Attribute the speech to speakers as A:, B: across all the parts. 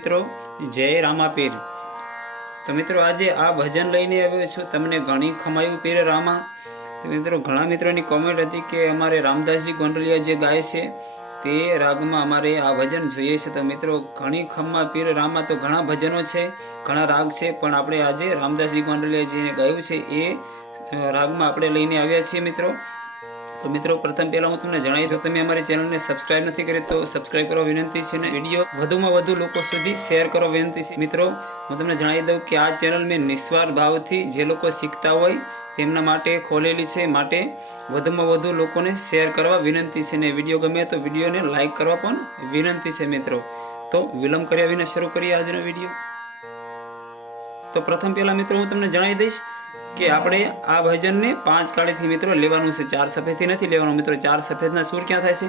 A: મિત્રો, જય રામાપીર. તો મિત્રો, આજે આ ભજન લઈને આવ્યો છું. તમને ઘણી ખમાયું પીર રામા. તો મિત્રો, ઘણા મિત્રોની કોમેન્ટ હતી કે અમારે રામદાસજી ગોંડલિયા જે ગાય છે, તે રાગમાં અમારે આ ભજન જોઈએ છે. તો મિત્રો, ઘણી ખમ્મા પીર રામા તો ઘણા ભજનો છે, ઘણા રાગ છે, પણ આપણે આજે રામદાસજી ગોંડલિયાજીને ગાયું છે. એ રાગમાં આપણે લઈને આવ્યા છીએ મિત્રો. તો મિત્રો, પ્રથમ પહેલા હું તમને જણાવી દઉં, તમે અમારી ચેનલને સબસ્ક્રાઇબ નથી કરી તો સબસ્ક્રાઇબ કરવા વિનંતી છે અને વીડિયો વધુમાં વધુ લોકો સુધી શેર કરવા વિનંતી છે. મિત્રો, હું તમને જણાવી દઉં કે આ ચેનલ મેં નિસ્વાર્થ ભાવથી જે લોકો શીખતા હોય તેમના માટે ખોલેલી છે. માટે વધુમાં વધુ લોકોને શેર કરવા વિનંતી છે અને વીડિયો ગમે તો વિડીયોને લાઇક કરવા પણ વિનંતી છે મિત્રો. તો વિલંબ કર્યા વિના શરૂ કરીએ આજનો વીડિયો તો પ્રથમ પહેલા મિત્રો, હું તમને જણાવી દઈશ કે આપણે આ ભજનને પાંચ કાળીથી મિત્રો લેવાનું છે ચાર સફેદથી નથી લેવાનું મિત્રો ચાર સફેદના સૂર ક્યાં થાય છે.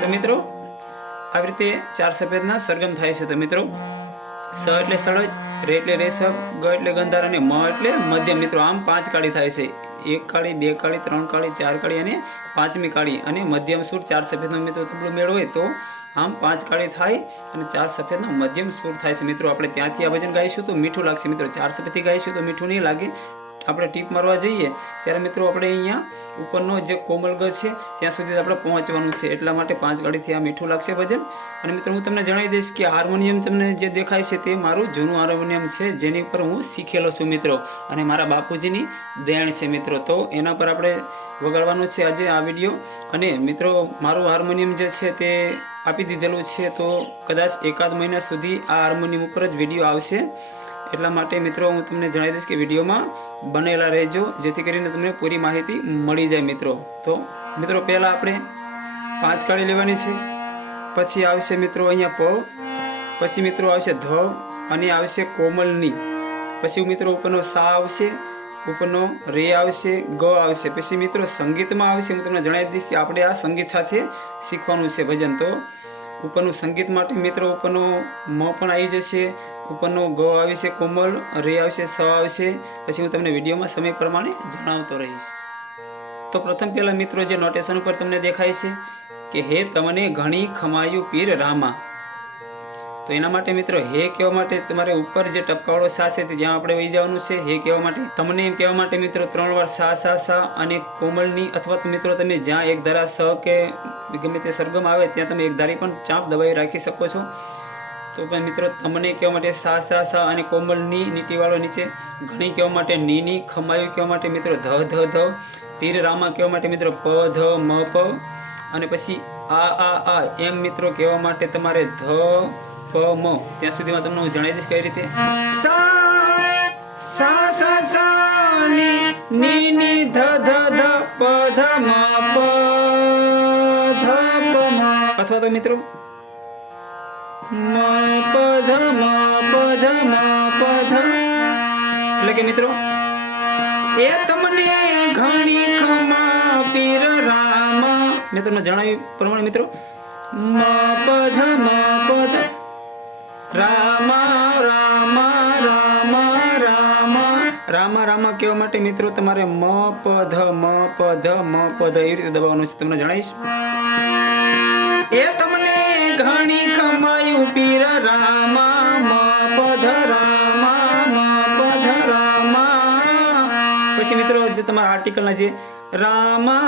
A: તો મિત્રો આવી રીતે ચાર સફેદના સરગમ થાય છે તો મિત્રો સ એટલે સળજ રે એટલે રેસબ ગ એટલે ગંધાર અને મ એટલે મધ્યમ. મિત્રો આમ પાંચ કાળી થાય છે. એક કાળી બે કાળી ત્રણ કાળી ચાર કાળી અને પાંચમી કાળી અને મધ્યમ સુર ચાર સફેદનો મિત્રો તબલું મેળવે તો આમ પાંચ કાળી થાય અને ચાર સફેદનો મધ્યમ સુર થાય છે. મિત્રો, આપણે ત્યાંથી આ ભજન ગાઈશું તો મીઠું લાગશે. મિત્રો, ચાર સફેદથી ગાઈશું તો મીઠું નહીં લાગે. આપણે ટીપ મારવા જઈએ, ત્યારે મિત્રો, આપણે અહીંયા ઉપરનો જે કોમલગ છે, ત્યાં સુધી આપણે પહોંચવાનું છે. એટલા માટે પાંચ ગાડીથી આ મીઠું લાગશે ભજન અને મિત્રો, હું તમને જણાવી દઈશ કે હાર્મોનિયમ તમને જે દેખાય છે તે મારું જૂનું હાર્મોનિયમ છે, જેની ઉપર હું શીખેલો છું, મિત્રો. અને મારા બાપુજીની દેણ છે, મિત્રો. તો એના પર આપણે વગાડવાનું છે આજે આ વીડિયો. અને મિત્રો, મારું હાર્મોનિયમ જે છે તે આપી દીધેલું છે તો કદાચ એકાદ મહિના સુધી આ હાર્મોનિયમ ઉપર જ વીડિયો આવશે. એટલા માટે મિત્રો હું તમને જણાવી દઈશ કે વિડીયોમાં બનેલા રહેજો, જેથી કરીને તમને પૂરી માહિતી મળી જાય મિત્રો. તો મિત્રો પહેલાં આપણે પાંચ કાળી લેવાની છે, પછી આવશે મિત્રો અહીંયા પ, પછી મિત્રો આવશે ધ, અને આવશે કોમલની. પછી મિત્રો ઉપરનો સા આવશે ઉપરનો રે આવશે, ગ આવશે. પછી મિત્રો સંગીતમાં આવશે. હું તમને જણાવી દઈશ કે આપણે આ સંગીત સાથે શીખવાનું છે ભજન. તો ઉપરનું સંગીત માટે મિત્રો ઉપરનો મ પણ આવી જશે. ઉપરનો ગ આવશે કોમલ, રે આવશે, સ આવશે. પછી હું તમને વિડીયોમાં સમય પ્રમાણે જણાવતો રહીશ. તો પ્રથમ પહેલાં મિત્રો જે નોટેશન ઉપર તમને દેખાય છે કે, હે તમને ઘણી ખમાયું પીર રામા. તો એના માટે મિત્રો હે કહેવા માટે તમારે ઉપર જે ટપકાવાળો સા છે તે જ્યાં આપણે વહી જવાનું છે, હે કહેવા માટે તમને એમ કહેવા માટે મિત્રો ત્રણ વાર સા સા સા અને કોમળની અથવા તો મિત્રો તમે જ્યાં એક ધારા સ કે ગમે તે સરગમ આવે ત્યાં તમે એક ધારી પણ ચાંપ દબાવી રાખી શકો છો. તો પણ મિત્રો તમને કહેવા માટે સા સા સા અને કોમળની નીટીવાળો નીચે ઘણી કહેવા માટે નીની, ખમાયું કહેવા માટે મિત્રો ધ ધ ધ, પીર રામા કહેવા માટે મિત્રો પ, ધ, મ, પ અને પછી આ આ આ એમ મિત્રો કહેવા માટે તમારે ધ પ મ. ત્યાં સુધીમાં તમને હું જણાવી દઈશ કઈ રીતે? સા સા સા સા ની ની ની ધ ધ ધ પ ધ મ પ ધ પ મ. અથવા તો મિત્રો? મ પ ધ મ પ ધ મ પ ધ. એટલે કે મિત્રો? એ તમને ઘણી ખમા પીર રામા. મેં તમને જણાવ્યું પ્રમાણે મિત્રો? મ પ ધ મ પ ધ. રામા રામા રામા રામા. રામા રામા કહેવા માટે મિત્રો તમારે મ, પ, ધ, મ, પ, ધ, મ, પ, ધ એવી રીતે દબાવવાનું છે. તમને જણાવીશ? એ તમને ઘણી ખમાયું પીર રામા, મ પધ રામા, મ પધ રામા. પછી મિત્રો, જે તમારા આર્ટિકલના જે રામા,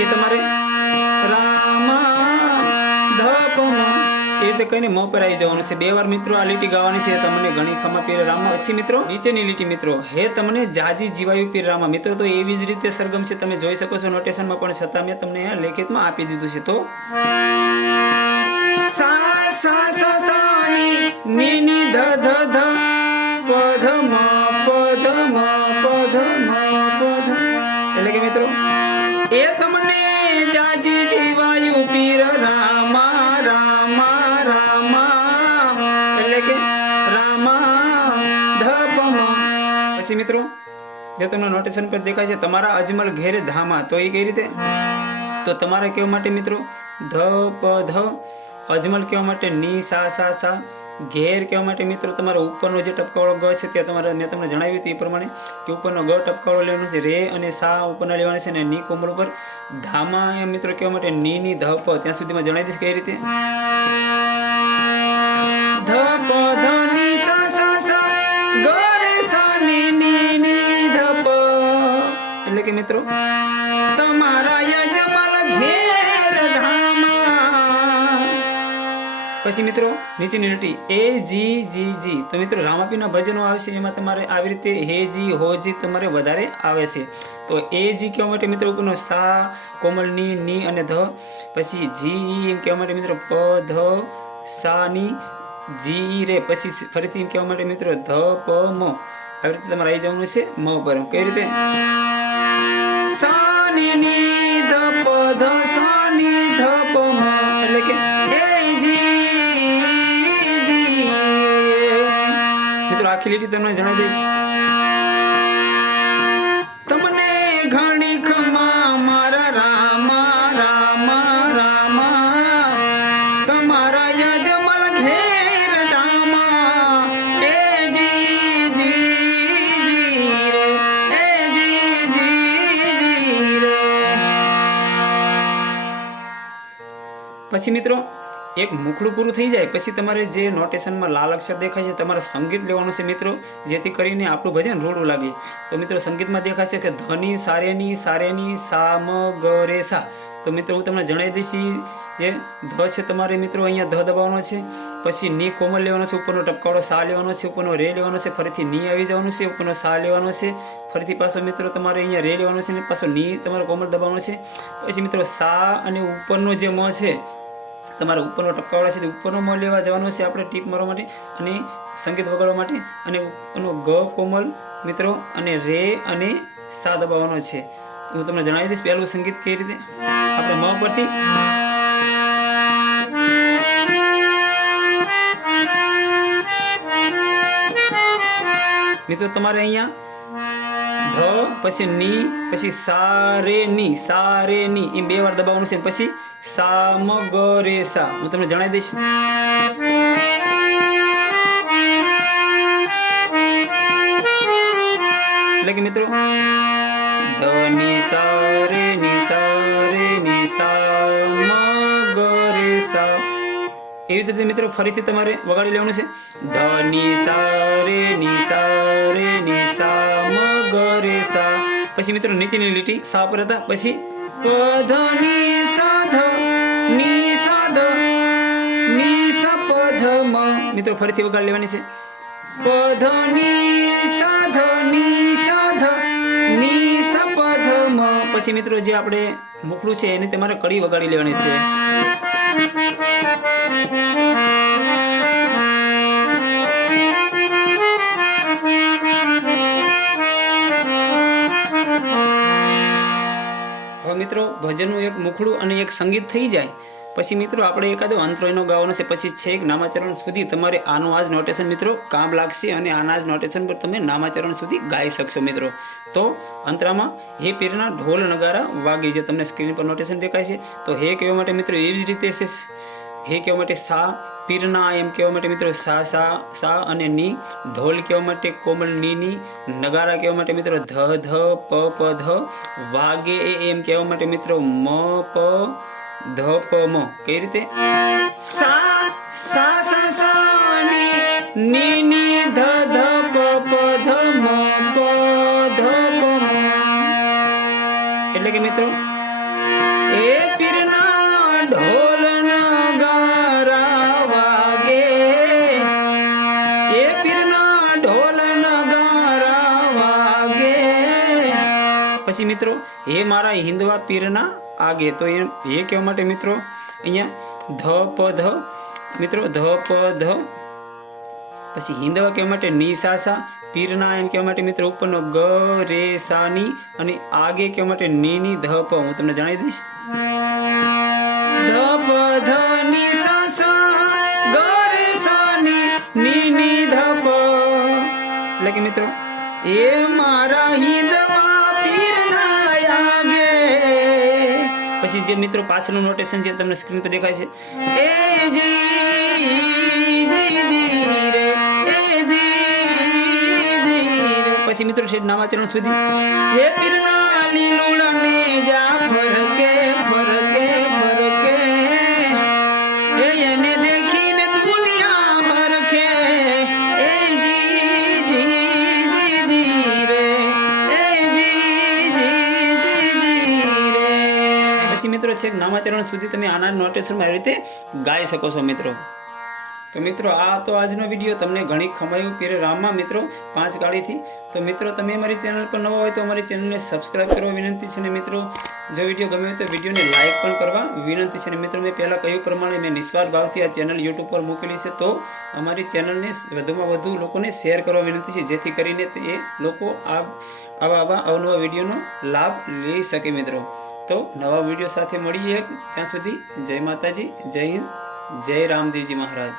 A: એ તમારે રામા ધપમ એ રીતે કહીને મ પર આવી જવાનું છે. બે વાર મિત્રો આ લીટી ગાવાની છે. તમને ઘણી ખમા પીર રામા પછી મિત્રો, નીચેની લીટી મિત્રો, હે તમને જાજી જીવાયું પીર રામા. મિત્રો, તો એવી જ રીતે સરગમ છે. તમે જોઈ શકો છો નોટેશનમાં પણ છતાં મેં તમને લેખિતમાં આપી દીધું છે. તો સા સા સા સા ની ની ની ધ ધ ધ પ મ પધ મ પ મ એટલે કે મિત્રો, એ તમને પછી મિત્રો, જે તમને નોટેશન પર દેખાય છે, તમારા અજમલ ઘેર ધામા. તો એ કઈ રીતે? તો તમારે કહેવા માટે મિત્રો? ધ પ ધ, અજમલ કહેવા માટે? ની સા સા સા. ઘેર કહેવા માટે મિત્રો? તમારો ઉપરનો જે ટપકાવાળો ગ છે, તે તમારે મેં તમને જણાવ્યું હતું એ પ્રમાણે કે ઉપરનો ગ ટપકાવાળો લેવાનો છે, રે અને સા ઉપરના લેવાના છે, અને ની કોમર ઉપર ધામા એમ મિત્રો કહેવા માટે? ની ની ધ પ. ત્યાં સુધીમાં જણાવી દઈશ કઈ રીતે? ધ પ, ધ, ની સા સા સા. ગ મિત્રો. તમારા પછી મિત્રો, નીચેની નટી, એ જી જી જી. તો મિત્રો, રામાપીના ભજનો આવે છે, એમાં તમારે આવી રીતે હે જી, હો જી તમારે વધારે આવે છે. તો એ જી કહેવા માટે મિત્રો, ઉપરનો સા, કોમલ, ની અને ધ. પછી જી એમ કહેવા માટે મિત્રો, પ, ધ, સા, ની, જી રે. પછી ફરીથી એમ કહેવા માટે મિત્રો, ધ, પ, મ. આવી રીતે તમારે આવી જવાનું છે, મ પર. કઈ રીતે? ની ની ધ પ ની ધ મ એટલે કે, એ જી જી મિત્રો, આખી લીટી તમને જણાવી દઈશ. પછી મિત્રો, એક મુખડું પૂરું થઈ જાય, પછી તમારે જે નોટેશનમાં લાલ અક્ષર દેખાય છે, તમારે સંગીત લેવાનું છે મિત્રો, જેથી કરીને આપણું ભજન રોડું લાગે. તો મિત્રો, સંગીતમાં દેખાશે કે ધની, સારેની સારેની, સામ ગરે સા. તો મિત્રો, હું તમને જણાવી દઈશ જે ધ છે તમારે મિત્રો, અહીંયા ધ દબાવવાનો છે. પછી ની કોમલ લેવાનો છે, ઉપરનો ટપકાવાળો સા લેવાનો છે, ઉપરનો રે લેવાનો છે, ફરીથી ની આવી જવાનું છે, ઉપરનો સા લેવાનો છે, ફરીથી પાછો મિત્રો તમારે અહીંયા રે લેવાનો છે ને પાછો ની તમારે કોમલ દબાવવાનો છે. પછી મિત્રો, સા અને ઉપરનો જે મ છે તમારે ઉપરનો ટપકાવાળા છે તે ઉપરનો મ લેવા જવાનો છે આપણે ટીક મારવા માટે અને સંગીત વગાડવા માટે. અને એનો ગ કોમલ મિત્રો અને રે અને સા દબાવવાનો છે. હું તમને જણાવી દઈશ પહેલું સંગીત કઈ રીતે. આપણે મ પરથી મિત્રો તમારે અહીંયા ધ, પછી ની, પછી સા રે ની સા રે ની. એમ બે વાર દબાવવાનું છે પછી સા મ ગ રે સા હું તમને જણાવી દઈશ. એટલે કે મિત્રો, ધ ની સા રે ની સા રે ની સા મ ગ રે સા એવી રીતે મિત્રો ફરીથી તમારે વગાડી લેવાનું છે. ધ ની સા રે ની સા રે ની, સા ગ પછી મિત્રો નીચેની લીટી સા પર હતા. પછી પ ધ ની સા ધ ની સા ધ ની સા પ ધ મ મિત્રો ફરીથી વગાડી લેવાની છે. પ ધ ની સા ધ ની સા ધ ની સા પ ધ મ પછી મિત્રો જે આપણે મુકડું છે એને તમારે કડી વગાડી લેવાની છે. મિત્રો, ભજનનું એક મુખડું અને એક સંગીત થઈ જાય. પછી મિત્રો, આપણે એકાદો અંતરો એનો ગાવાનો છે. પછી છેક નામાચરણ સુધી તમારે આનું આ નોટેશન મિત્રો, કામ લાગશે અને આના જ નોટેશન પર તમે નામાચરણ સુધી ગાઈ શકશો મિત્રો. તો અંતરામાં, હે પીરના ઢોલ નગારા વાગી જે તમને સ્ક્રીન પર નોટેશન દેખાય છે. તો હે કહેવા માટે મિત્રો, એવી જ રીતે છે. હે કહેવા માટે સા, પીરના એમ કહેવા માટે મિત્રો સા સા સા અને ની, ઢોલ કહેવા માટે કોમલની ની, નગારા કહેવા માટે મિત્રો ધ ધ, પ પ, ધ, વાગે એ એમ કહેવા માટે મિત્રો મ, પ, ધ, પ, મ. કઈ રીતે? સા સા સા સા ની ની ની, ધ ધ, પ પ, ધ, મ, પ, ધ, પ, મ. એટલે કે મિત્રો, એ પીરના ઢોલ પછી મિત્રો, હે મારા હિન્દવા પીરના આગે. તો એ એ કહેવા માટે મિત્રો, અહીંયા ધ, પ, ધ. મિત્રો, ધ, પ, ધ. પછી હિન્દવા કહેવા માટે ની પીરના એમ કહેવા માટે મિત્રો ઉપરનો ગ, રે, સા, ની અને આગે કહેવા માટે ની ની, ધ, પ. હું તમને જણાવી દઈશ. ધ, પ, ધ, ની એટલે કે મિત્રો, એ મારા હિંદવા પછી જે મિત્રો પાછળનું નોટેશન જે તમને સ્ક્રીન પર દેખાય છે. એ જી ધીરે પછી મિત્રો છેડ નામાચરણ સુધી. હે પીરના લીલુડાને છે નામાચરણ સુધી તમે આના નોટેશનમાં આવી રીતે ગાઈ શકો છો મિત્રો. તો મિત્રો, આ તો આજનો વીડિયો તમને ઘણી ખમાયું, પીરે રામમાં મિત્રો, પાંચ ગાડીથી તો મિત્રો, તમે અમારી ચેનલ પર નવા હોય તો અમારી ચેનલને સબસ્ક્રાઈબ કરવા વિનંતી છે ને મિત્રો. જો વીડિયો ગમે હોય તો વિડીયોને લાઇક પણ કરવા વિનંતી છે ને મિત્રો. મેં પહેલાં કહ્યું પ્રમાણે, મેં નિસ્વાર્થ ભાવથી આ ચેનલ યુટ્યુબ પર મૂકેલી છે. તો અમારી ચેનલને વધુમાં વધુ લોકોને શેર કરવા વિનંતી છે, જેથી કરીને એ લોકો આ આવા આવા અવનવા વિડીયોનો લાભ લઈ શકે મિત્રો. તો નવા વીડિયો સાથે મળીએ. ત્યાં સુધી જય માતાજી જય હિન્દ જય રામદેવજી મહારાજ.